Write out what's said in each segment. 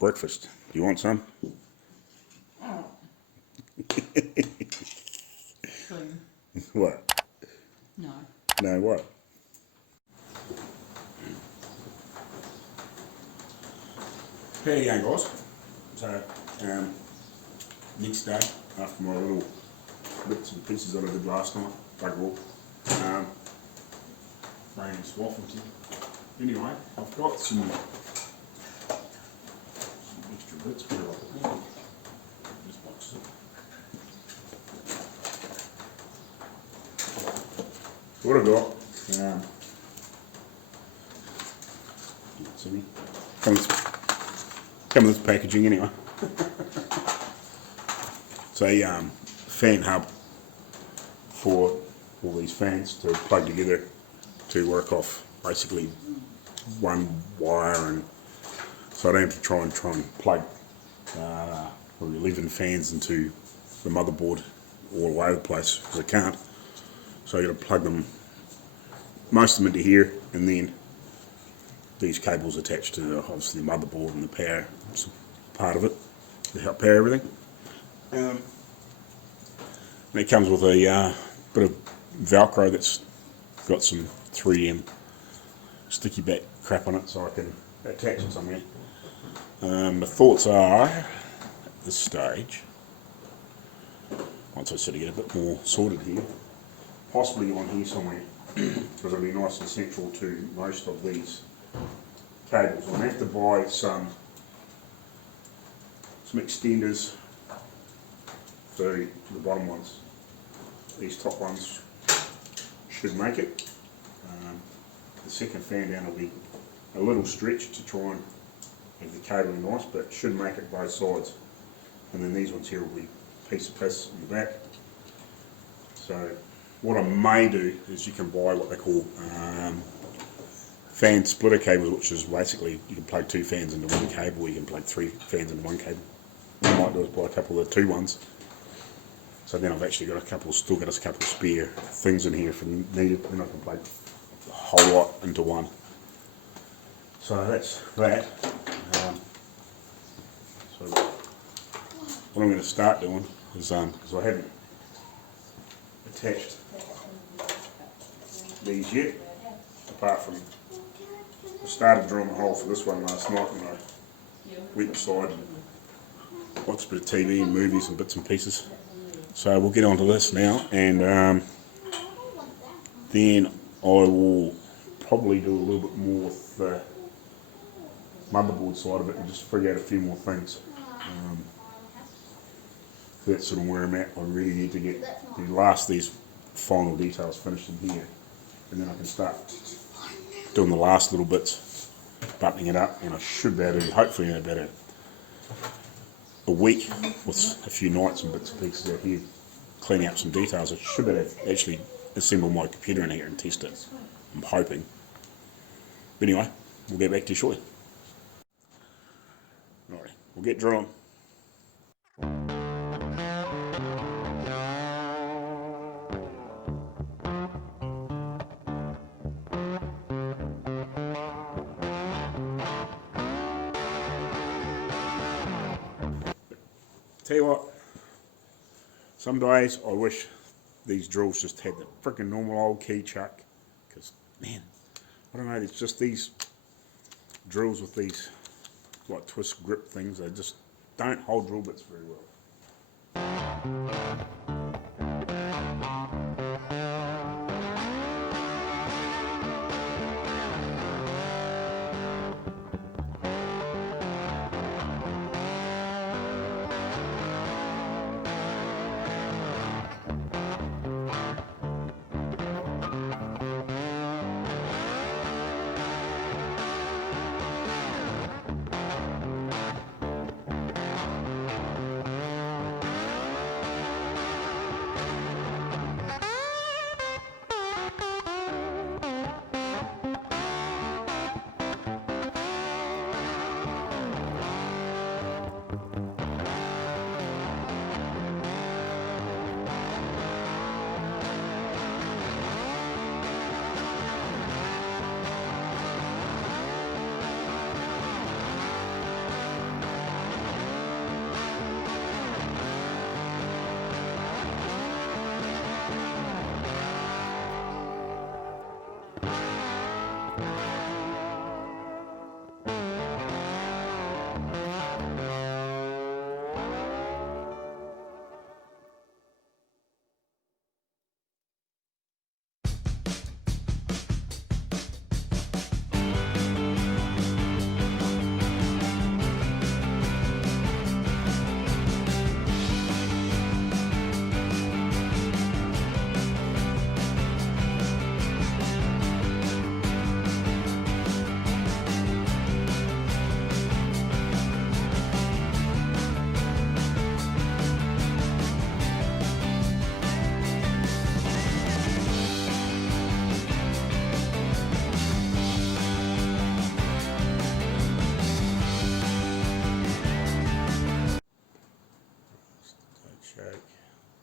breakfast. Do you want some? Oh. Clean. What? No. No, what? How you going, guys? So, next day, after my little bits and pieces that I did last night, bugger all, rain and swaffing. Anyway, I've got some extra bits for you. This box. What I've got, see me? Come with this packaging anyway. It's a fan hub for all these fans to plug together to work off basically one wire, and so I don't have to try and plug or 11 fans into the motherboard all over the place, because I can't. So I got to plug them, most of them into here, and then these cables attached to obviously the motherboard and the power part of it to help power everything. And it comes with a bit of Velcro that's got some 3M sticky back crap on it, so I can attach it somewhere. The thoughts are, at this stage, once I sort of get a bit more sorted here, possibly on here somewhere, because it'll be nice and central to most of these cables. I'll have to buy some extenders for the bottom ones. These top ones should make it. The second fan down will be a little stretched to try and have the cabling nice, but should make it both sides. And then these ones here will be a piece of piss on the back. So what I may do is you can buy what they call fan splitter cables, which is basically you can plug 2 fans into one cable, or you can plug 3 fans into one cable. What I might do is buy a couple of the 2 ones. So then I've actually got a couple of spare things in here if needed, and I can plug the whole lot into one. So that's that. So what I'm going to start doing is, because I haven't attached these yet, apart from I started drilling a hole for this one last night when I went inside and watched a bit of TV and movies and bits and pieces. So we'll get onto this now, and then I will probably do a little bit more with the motherboard side of it and just figure out a few more things. That's sort of where I'm at. I really need to get these final details finished in here, and then I can start doing the last little bits, buttoning it up, and I should be able to, hopefully in about a week, with a few nights and bits and pieces out here, cleaning up some details, I should be able to actually assemble my computer in here and test it. I'm hoping. But anyway, we'll get back to you shortly. Alright, we'll get drilling. Tell you what, some days I wish these drills just had the freaking normal old key chuck, because man, I don't know, it's just these drills with these like twist grip things, they just don't hold drill bits very well.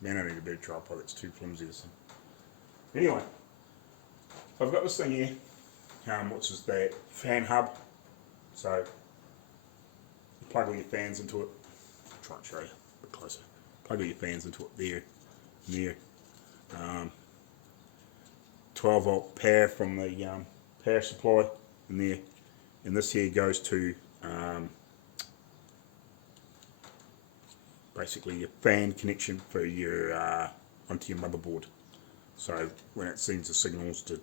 Man, I need a better tripod, it's too flimsy this thing. Anyway, I've got this thing here, which is that fan hub. So you plug all your fans into it. I'll try and show you a bit closer. Plug all your fans into it there, there. 12 volt power from the power supply in there, and this here goes to basically your fan connection for your onto your motherboard. So when it sends the signals to,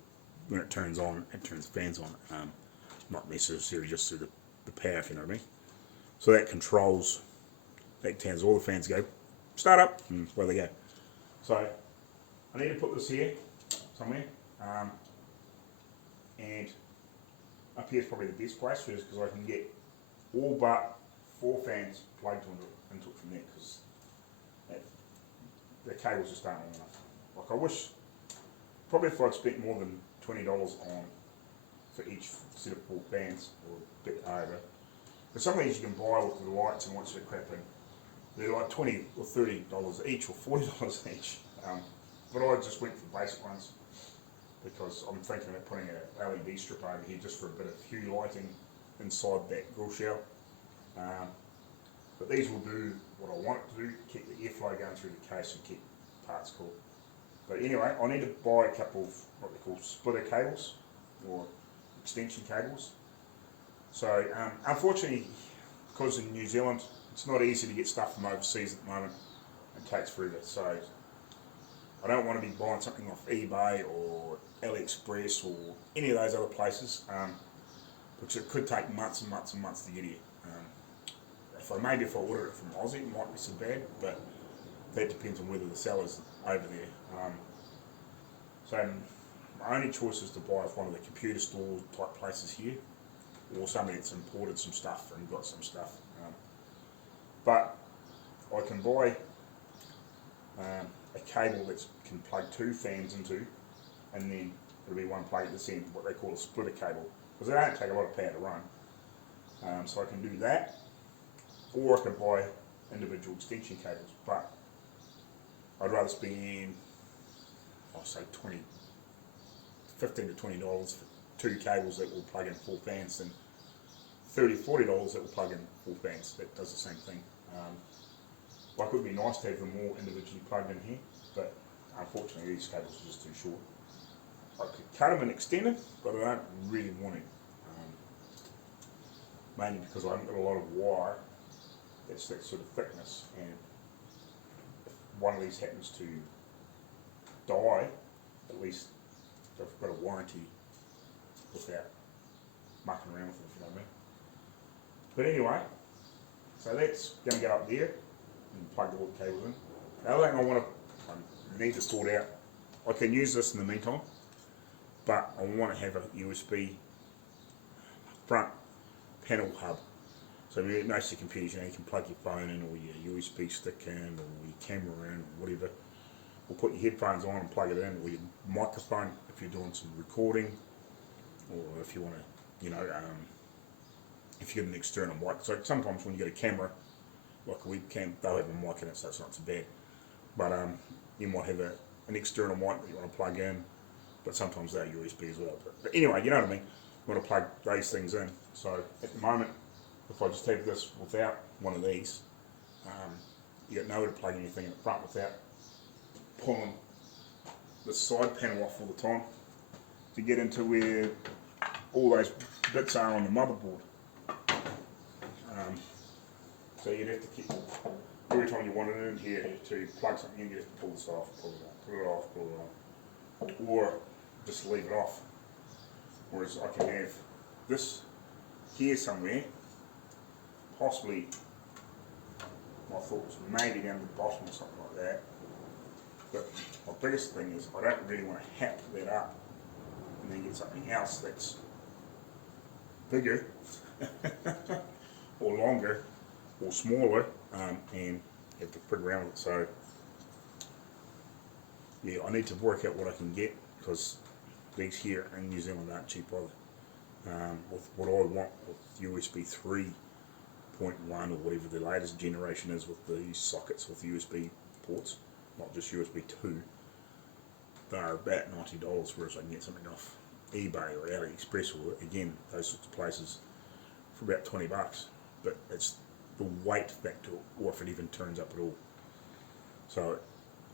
when it turns on, it turns the fans on. Not necessarily just through the power, if you know what I mean. So that controls, that tells all the fans to go start up, and where they go. So I need to put this here somewhere, and up here is probably the best place for this because I can get all but 4 fans plugged into it from there, because the cables just aren't long enough. Like I wish, probably if I'd spent more than $20 on for each set of 4 fans, or a bit over. But some of these you can buy with the lights and once they're crap in, they're like $20 or $30 each, or $40 each. But I just went for basic ones because I'm thinking about putting a LED strip over here just for a bit of hue lighting inside that grill shower. But these will do what I want it to do, keep the airflow going through the case and keep parts cool. But anyway, I need to buy a couple of what they call splitter cables or extension cables. So unfortunately, because in New Zealand it's not easy to get stuff from overseas at the moment. It takes forever. So I don't want to be buying something off eBay or AliExpress or any of those other places, because it could take months and months and months to get here. Maybe if I order it from Aussie, it might be so bad, but that depends on whether the seller's over there. So my only choice is to buy off one of the computer store type places here, or somebody that's imported some stuff and got some stuff. But I can buy a cable that can plug 2 fans into, and then there'll be one plug at this end, what they call a splitter cable, because they don't take a lot of power to run. So I can do that, or I can buy individual extension cables, but I'd rather spend, I'll say $15 to $20 for 2 cables that will plug in 4 fans than $30 to $40 that will plug in 4 fans that does the same thing. Like it would be nice to have them all individually plugged in here, but unfortunately these cables are just too short. I could cut them and extend it, but I don't really want to, mainly because I haven't got a lot of wire that's that sort of thickness, and if one of these happens to die, at least I've got a warranty without mucking around with it, if you know what I mean. But anyway, so that's going to go up there and plug all the cables in. The other thing I need to sort out, I can use this in the meantime, but I want to have a USB front panel hub. So most of your computers, you can plug your phone in, or your USB stick in, or your camera in, or whatever. Or put your headphones on and plug it in, or your microphone if you're doing some recording, or if you want to, if you get an external mic. So sometimes when you get a camera, like a webcam, they'll have a mic in it, so it's not so bad. But you might have an external mic that you want to plug in, but sometimes they're USB as well. But anyway, you know what I mean. You want to plug those things in. So at the moment, if I just have this without one of these, you got nowhere to plug anything in the front without pulling the side panel off all the time to get into where all those bits are on the motherboard. So you'd have to keep, every time you want it in here to plug something in, you have to pull this off, pull it on, pull it off, pull it on, or just leave it off. Whereas I can have this here somewhere, possibly, my thought was maybe down the bottom or something like that. But my biggest thing is I don't really want to hack that up and then get something else that's bigger or longer or smaller, and have to put around with it. So yeah, I need to work out what I can get, because these here in New Zealand aren't cheap either. With what I want with USB 3.1 or whatever the latest generation is with these sockets with USB ports, not just USB 2, they're about $90, whereas I can get something off eBay or AliExpress or again those sorts of places for about $20. But it's the weight factor, or if it even turns up at all. So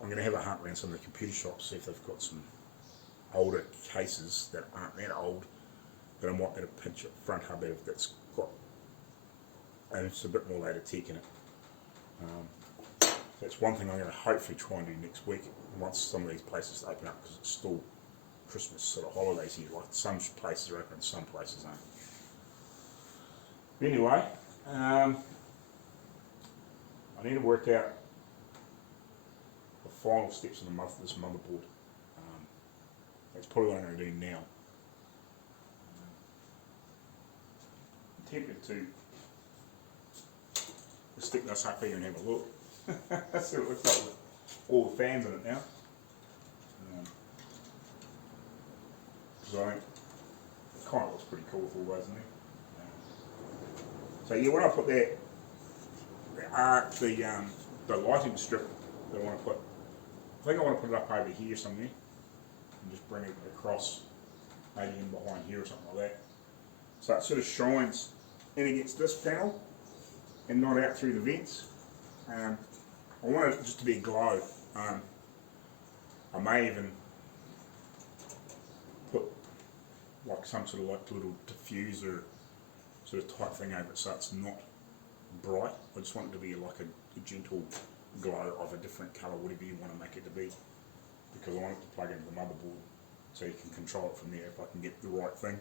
I'm going to have a hunt around some of the computer shops, see if they've got some older cases that aren't that old that I might be able to pinch a front hub out of that's got, and it's a bit more later tech in it. That's one thing I'm going to hopefully try and do next week once some of these places open up, because it's still Christmas sort of holidays here. Like some places are open, some places aren't. But anyway, I need to work out the final steps of this motherboard. That's probably what I'm going to do now. I'm tempted to stick this up here and have a look. See what it looks like with all the fans in it now. Because I think it kind of looks pretty cool with all those in there. So yeah, when I put the lighting strip that I want to put, I think I want to put it up over here somewhere and just bring it across, maybe in behind here or something like that. So it sort of shines in against this panel and not out through the vents. I want it just to be a glow. I may even put like some sort of like little diffuser sort of type thing over it so it's not bright. I just want it to be like a gentle glow of a different colour, whatever you want to make it to be, because I want it to plug into the motherboard so you can control it from there if I can get the right thing,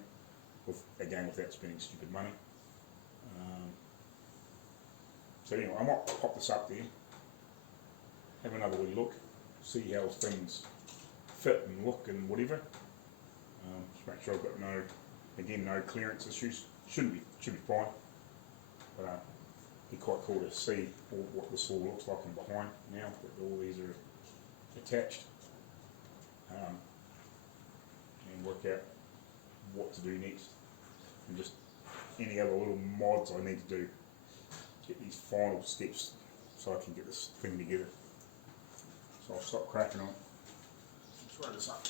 again without spending stupid money. So anyway, I might pop this up there, have another wee look, see how things fit and look and whatever. Just make sure I've got no clearance issues. Should be fine. But be quite cool to see what this all looks like from behind now that all these are attached, and work out what to do next, and just any other little mods I need to do. Get these final steps so I can get this thing together. So I'll stop cracking on. Let's throw this up.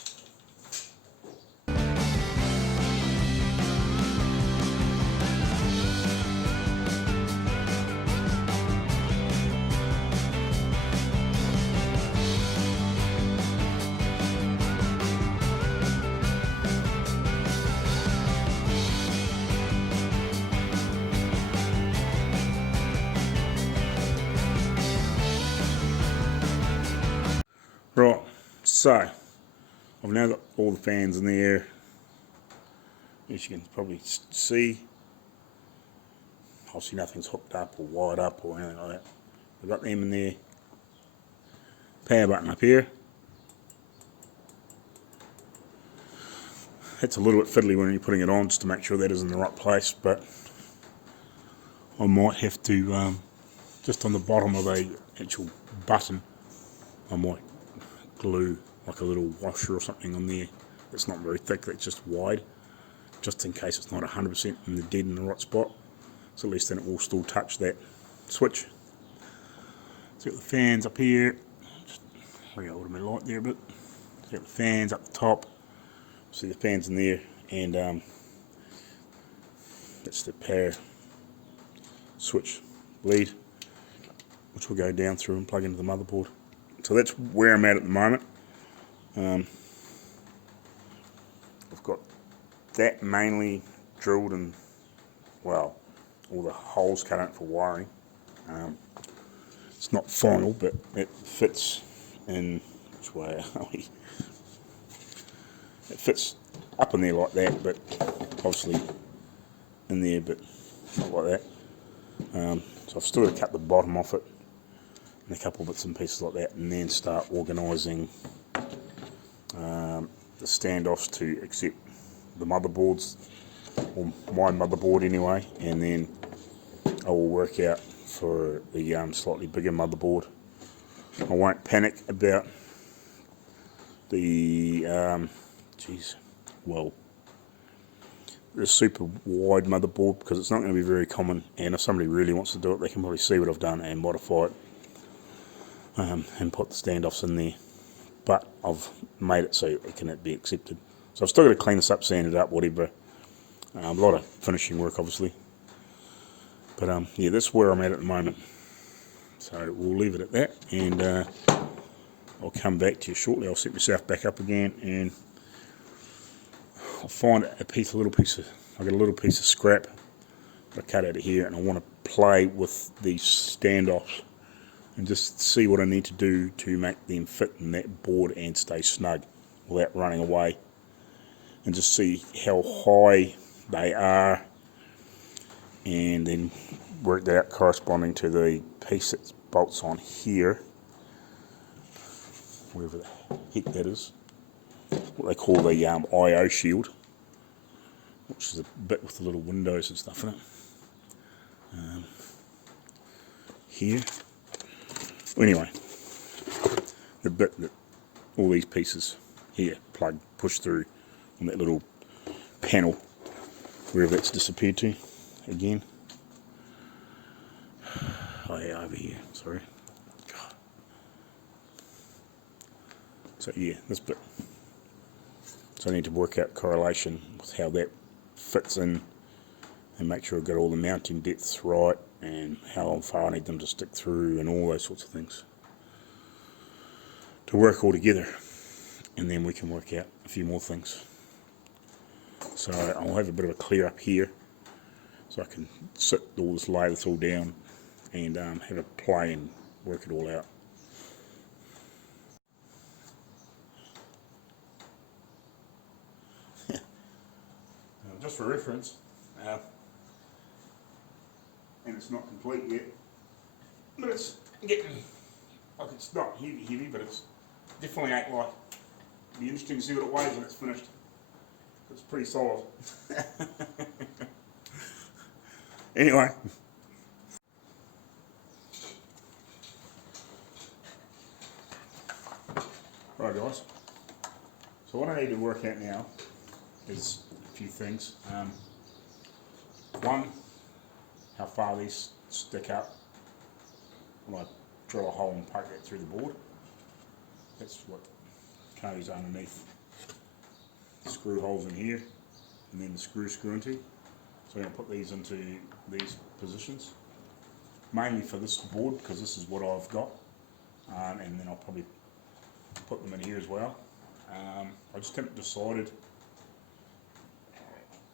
Right, so I've now got all the fans in there, as you can probably see. Obviously nothing's hooked up or wired up or anything like that. I've got them in there. Power button up here. It's a little bit fiddly when you're putting it on, just to make sure that is in the right place, but I might have to, just on the bottom of a actual button, I might glue like a little washer or something on there. It's not very thick, that's just wide, just in case it's not 100% in the dead in the right spot. So at least then it will still touch that switch. So got the fans up here. Just reorder my light there a bit. So got the fans up the top. See the fans in there, and that's the power switch lead, which will go down through and plug into the motherboard. So that's where I'm at the moment. I've got that mainly drilled and, well, all the holes cut out for wiring. It's not final, but it fits in, which way are we? It fits up in there like that, but obviously in there, but not like that. So I've still got to cut the bottom off it, and a couple of bits and pieces like that, and then start organising the standoffs to accept the motherboards, or my motherboard anyway, and then I will work out for the slightly bigger motherboard. I won't panic about the the super wide motherboard, because it's not going to be very common, and if somebody really wants to do it, they can probably see what I've done and modify it. and put the standoffs in there. But I've made it so it can be accepted. So I've still got to clean this up, sand it up, whatever. A lot of finishing work, obviously. But yeah, that's where I'm at the moment. So we'll leave it at that, and I'll come back to you shortly. I'll set myself back up again, and I'll find a little piece of, I got a little piece of scrap I cut out of here, and I want to play with these standoffs and just see what I need to do to make them fit in that board and stay snug without running away, and just see how high they are, and then work that out corresponding to the piece that bolts on here, wherever the heck that is, what they call the IO shield, which is a bit with the little windows and stuff in it. Here. Anyway, the bit that all these pieces here plug, push through on that little panel, wherever that's disappeared to again. Oh yeah, over here, sorry. God. So yeah, this bit. So I need to work out correlation with how that fits in and make sure I've got all the mounting depths right and how far I need them to stick through and all those sorts of things to work all together, and then we can work out a few more things. So I'll have a bit of a clear up here so I can sit all this, lay this all down and have a play and work it all out. Just for reference, and it's not complete yet, but it's getting, like, it's not heavy, but it's definitely ain't light. It'll be interesting to see what it weighs when it's finished. It's pretty solid. Anyway. Right guys, so what I need to work out now is a few things. One, how far these stick up when I drill a hole and poke that through the board. That's what goes underneath the screw holes in here, and then the screw into. So I'm going to put these into these positions, mainly for this board because this is what I've got, and then I'll probably put them in here as well. I just haven't decided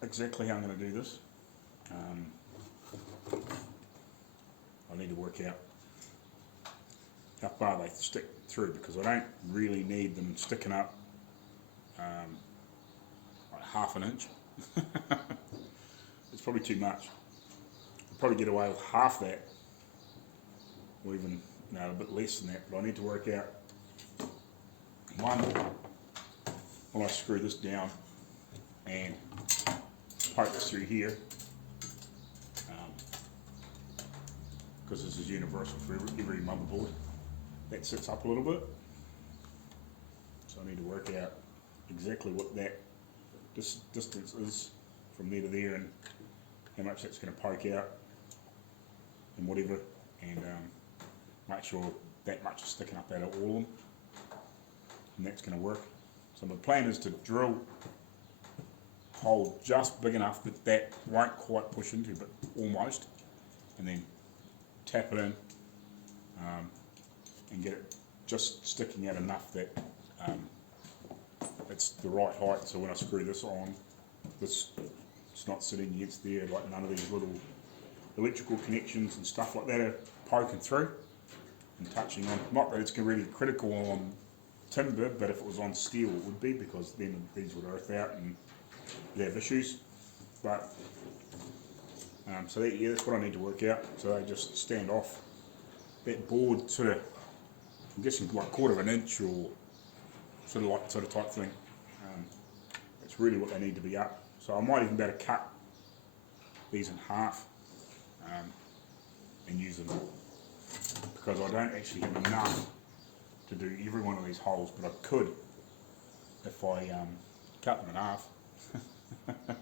exactly how I'm going to do this. I need to work out how far they stick through, because I don't really need them sticking up like half an inch. It's probably too much. I'll probably get away with half that, or even a bit less than that, but I need to work out, one, when I screw this down and poke this through here, because this is universal for every motherboard, that sits up a little bit. So I need to work out exactly what that distance is from there to there, and how much that's going to poke out and whatever, and make sure that much is sticking up out of all of them, and that's going to work. So my plan is to drill a hole just big enough that that won't quite push into, but almost, and then tap it in and get it just sticking out enough that it's the right height, so when I screw this on, it's not sitting against there, like none of these little electrical connections and stuff like that are poking through and touching on. Not that it's really critical on timber, but if it was on steel it would be, because then these would earth out and you'd have issues. But so that, yeah, that's what I need to work out. So they just stand off that board, sort of, I'm guessing like 1/4 of an inch or sort of type thing. That's really what they need to be up. So I might even be able to cut these in half and use them, because I don't actually have enough to do every one of these holes, but I could if I cut them in half and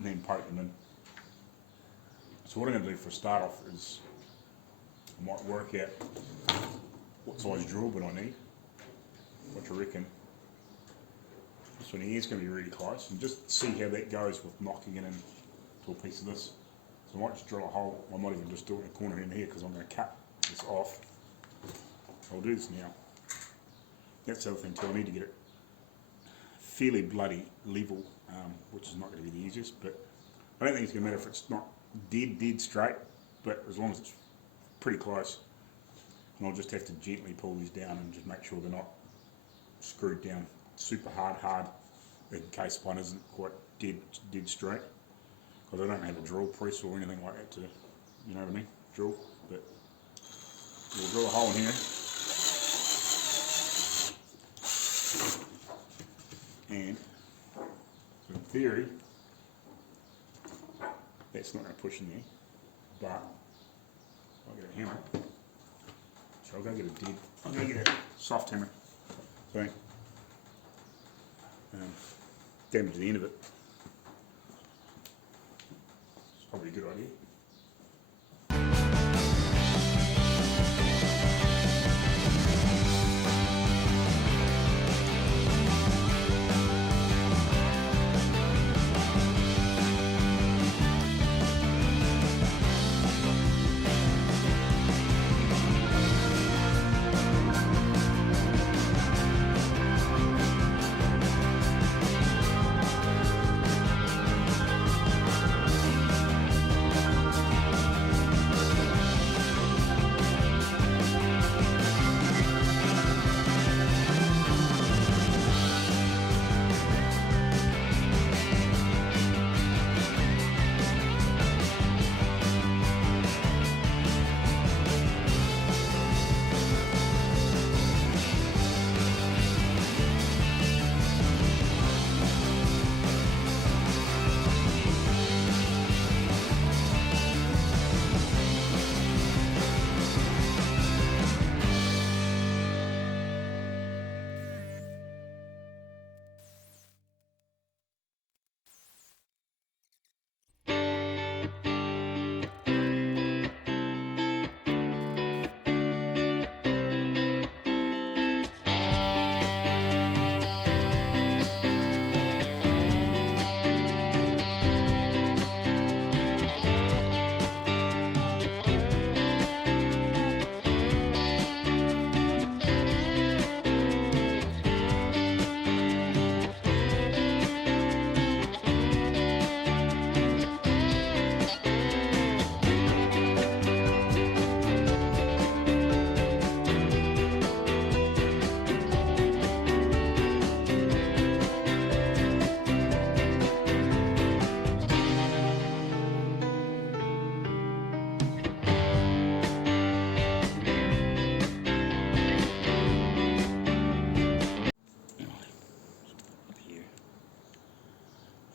then poke them in. So what I'm going to do for a start off is I might work out what size drill bit I need. What do you reckon? This one here is going to be really close, and just see how that goes with knocking it into a piece of this. So I might just drill a hole. I might even just do it in a corner in here because I'm going to cut this off. I'll do this now. That's the other thing too, I need to get it fairly bloody level, which is not going to be the easiest, but I don't think it's going to matter if it's not dead straight, but as long as it's pretty close. And I'll just have to gently pull these down and just make sure they're not screwed down super hard in case one isn't quite dead straight. Because I don't have a drill press or anything like that to, you know what I mean, drill. But we'll drill a hole in here. And so in theory, that's not going to push in there, but I'll get a hammer. So I'll go get a soft hammer. So damage the end of it. It's probably a good idea.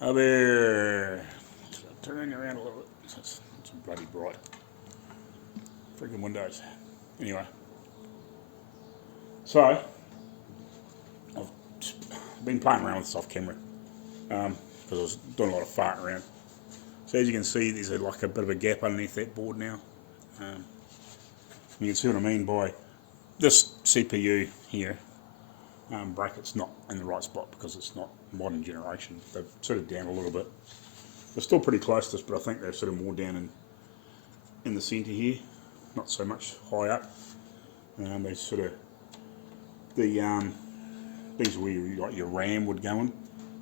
Oh, there. Turning around a little bit. It's bloody bright. Freaking windows. Anyway. So, I've been playing around with this off camera because I was doing a lot of farting around. So as you can see, there's like a bit of a gap underneath that board now. You can see what I mean by this CPU here. Bracket's not in the right spot because it's not modern generation. They've sort of down a little bit. They're still pretty close to this, but I think they're sort of more down in the centre here, not so much high up. They sort of these are where like your RAM would go in.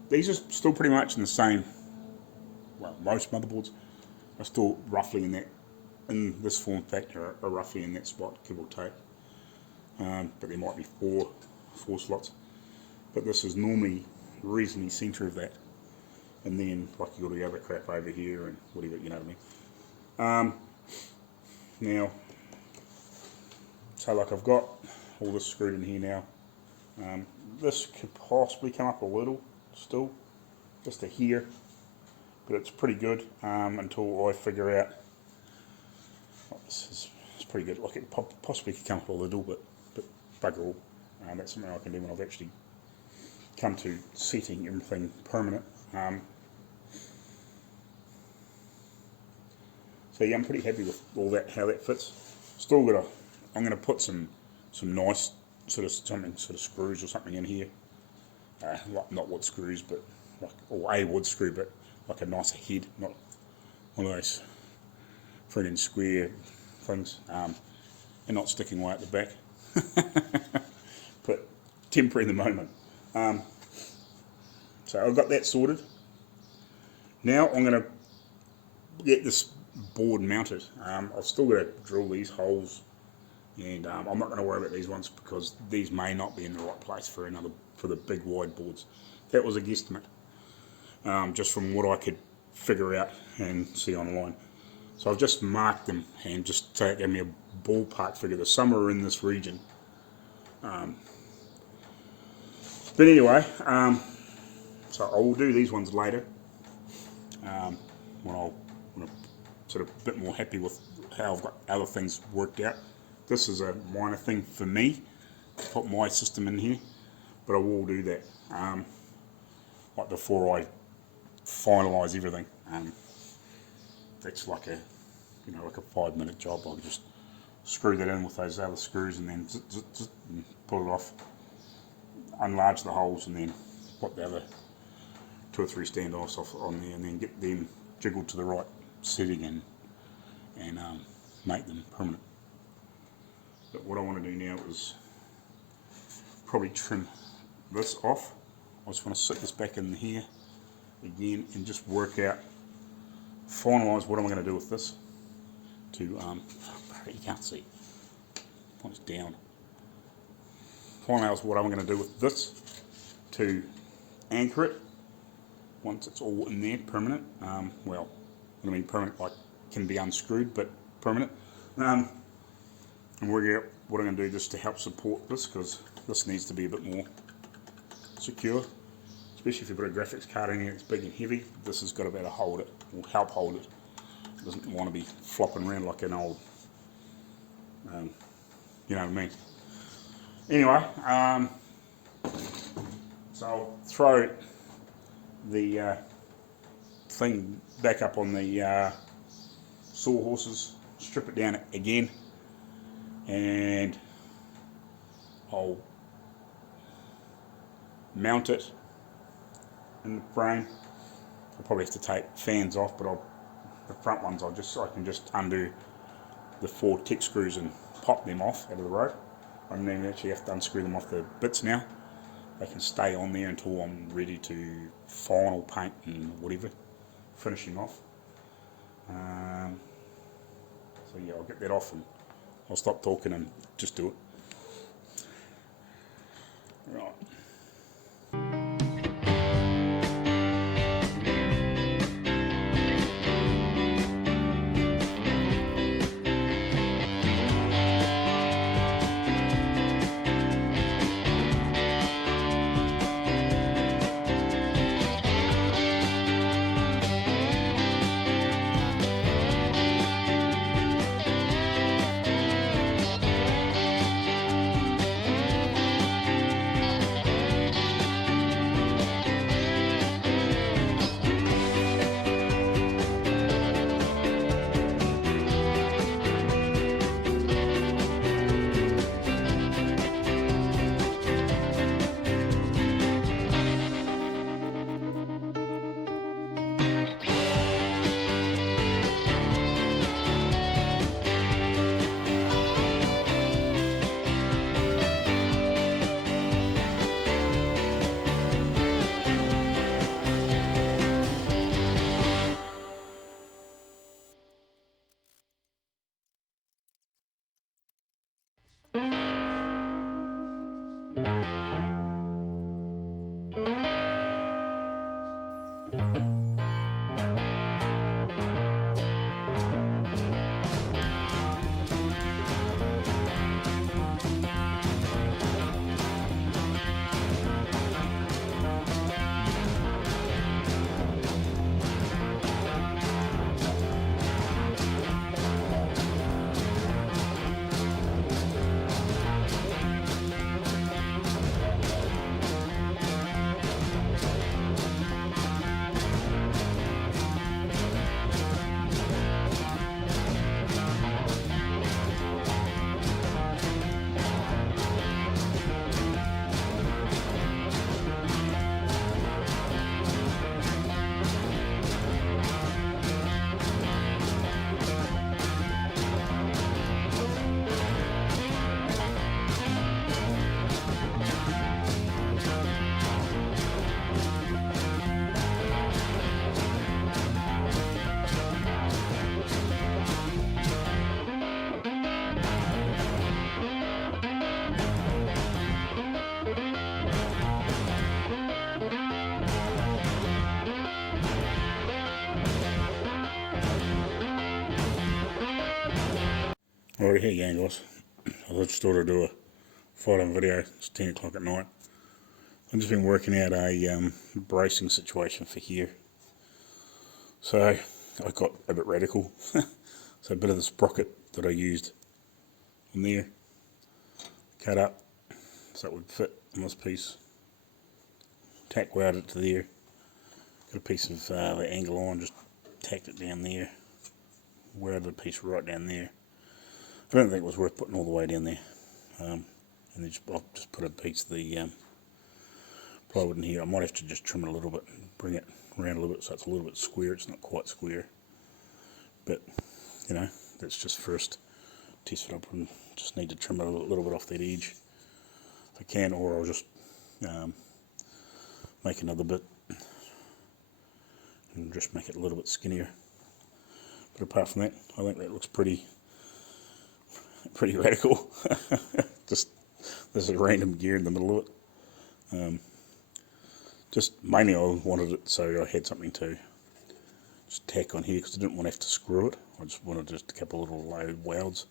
These are still pretty much in the same. Well, most motherboards are still roughly in this form factor, are roughly in that spot, give or take. But there might be four slots, but this is normally reasonably centre of that, and then like you got the other crap over here and whatever, you know what I mean. Now, so like I've got all this screwed in here now. This could possibly come up a little still, just to here, but it's pretty good until I figure out. It's pretty good. Like it possibly could come up a little bit, but bugger all. That's something I can do when I've actually come to setting everything permanent. So yeah, I'm pretty happy with all that, how that fits. Still I'm going to put some some nice sort of screws or something in here. Not wood screws, but or a wood screw, but like a nicer head, not one of those friggin' square things, and not sticking way at the back. But temporary in the moment. So I've got that sorted. Now I'm going to get this board mounted. I've still got to drill these holes, and I'm not going to worry about these ones because these may not be in the right place for the big wide boards. That was a guesstimate, just from what I could figure out and see online. So I've just marked them and just so it gave me a ballpark figure. The some are in this region. But anyway, so I will do these ones later when I'm sort of a bit more happy with how I've got other things worked out. This is a minor thing for me to put my system in here, but I will do that like before I finalise everything. That's like a 5-minute job. I'll just screw that in with those other screws and then and pull it off, enlarge the holes, and then put the other 2 or 3 standoffs off on there, and then get them jiggled to the right setting and make them permanent. But what I want to do now is probably trim this off. I just want to sit this back in here again and just work out, finalise what I'm going to do with this to, you can't see, points down, finalise what I'm going to do with this to anchor it once it's all in there, permanent. Well, I mean permanent like can be unscrewed, but permanent. And work out what I'm going to do just to help support this, because this needs to be a bit more secure, especially if you put a graphics card in here. It's big and heavy. This has got to be able to hold it, or help hold it. It doesn't want to be flopping around like an old, you know what I mean. Anyway, so I'll throw the thing back up on the sawhorses, strip it down again, and I'll mount it in the frame. I'll probably have to take fans off, but the front ones I can just undo the 4 tick screws and pop them off out of the road. I don't even actually have to unscrew them off the bits now. They can stay on there until I'm ready to final paint and whatever, finishing off. So yeah, I'll get that off and I'll stop talking and just do it. Right. Alright, here you go guys. I just thought I'd do a Friday video. It's 10 o'clock at night. I've just been working out a bracing situation for here. So I got a bit radical. So a bit of the sprocket that I used in there, cut up so it would fit on this piece. Tack welded it to there. Got a piece of the angle on, just tacked it down there. Welded a piece right down there. I don't think it was worth putting all the way down there. And then I'll just put a piece of the plywood in here. I might have to just trim it a little bit, bring it around a little bit so it's a little bit square. It's not quite square, but you know, that's just first test it up, and just need to trim it a little bit off that edge if I can, or I'll just make another bit and just make it a little bit skinnier. But apart from that, I think that looks pretty radical. Just there's a random gear in the middle of it. Just mainly I wanted it so I had something to just tack on here, because I didn't want to have to screw it. I just wanted just a couple of little low welds,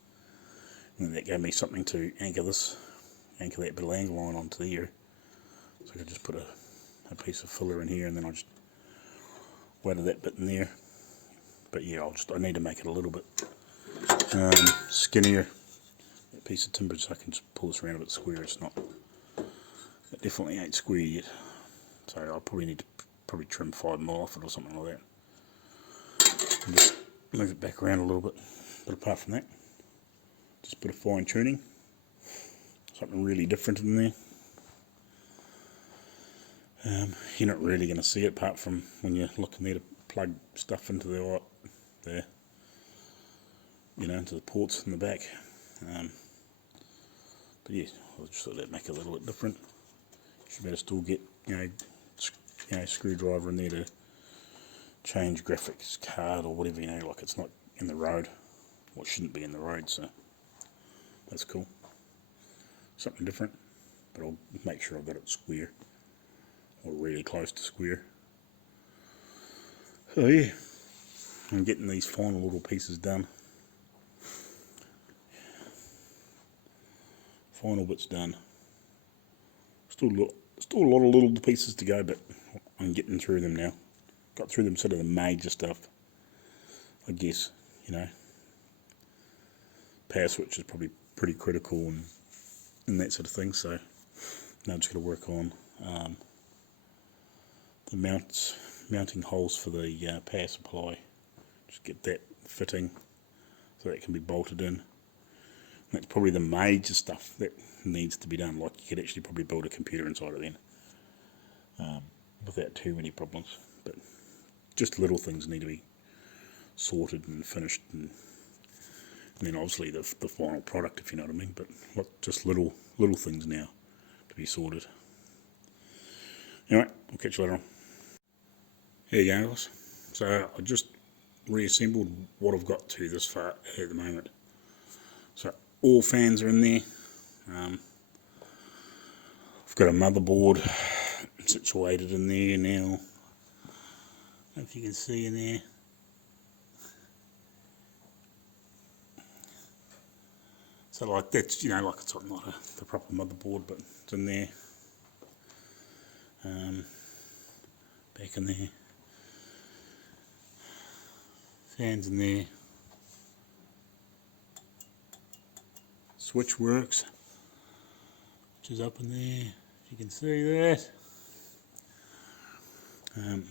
and then that gave me something to anchor that bit of angle line onto there. So I could just put a piece of filler in here, and then I just welded that bit in there. But yeah, I need to make it a little bit skinnier, that piece of timber, so I can just pull this around a bit square. It definitely ain't square yet, so I'll probably need to trim 5mm off it or something like that, and just move it back around a little bit. But apart from that, just a bit of fine tuning, something really different in there. You're not really going to see it apart from when you're looking there to plug stuff into the into the ports in the back. But yeah, I'll just sort of make it a little bit different. You should better still get screwdriver in there to change graphics card or whatever, like it's not in the road, or it shouldn't be in the road, so that's cool. Something different, but I'll make sure I've got it square, or really close to square. So yeah, I'm getting these final little pieces done. Final bits done. Still a lot of little pieces to go, but I'm getting through them now. Got through them, sort of the major stuff, I guess. Power switch is probably pretty critical and that sort of thing. So now I'm just going to work on the mounting holes for the power supply. Just get that fitting so that it can be bolted in. That's probably the major stuff that needs to be done. Like, you could actually probably build a computer inside it then, without too many problems. But just little things need to be sorted and finished, and then obviously the final product, if you know what I mean. But just little things now to be sorted. Anyway, I'll catch you later on. Here you go, guys. So I just reassembled what I've got to this far at the moment. So all fans are in there. I've got a motherboard situated in there now. I don't know if you can see in there. So like that's, like it's not the proper motherboard, but it's in there. Back in there. Fans in there. Switch works, which is up in there, if you can see that.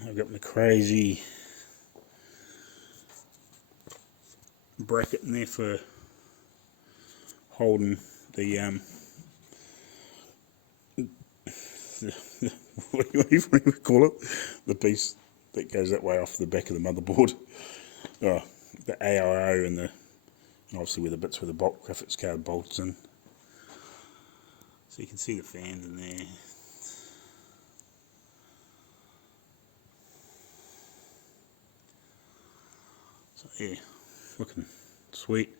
I've got my crazy bracket in there for holding the what do you call it? The piece that goes that way off the back of the motherboard. Oh, the AIO and obviously where the bits where the graphics card bolts in. So you can see the fans in there. So yeah, looking sweet.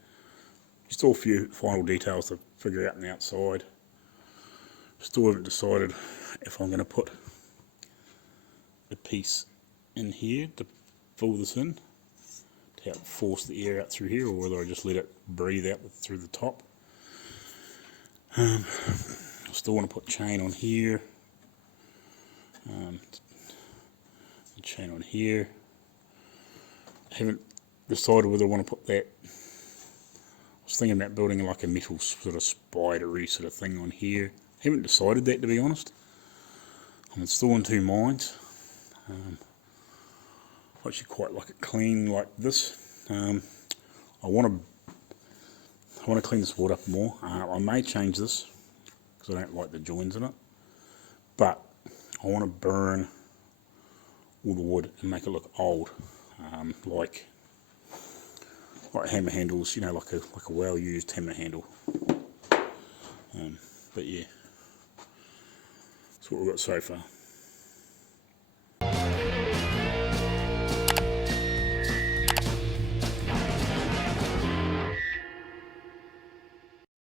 Still a few final details to figure out on the outside. Still haven't decided if I'm going to put a piece in here to fill this in, to help force the air out through here, or whether I just let it breathe out through the top. I still want to put chain on here, chain on here. I haven't decided whether I want to put that. I was thinking about building like a metal sort of spidery sort of thing on here. I haven't decided that, to be honest. I'm still in two minds. I actually quite like it clean like this. I want to clean this wood up more. I may change this because I don't like the joins in it, but I want to burn all the wood and make it look old, like hammer handles, you know, like a well-used hammer handle. But yeah, that's what we've got so far.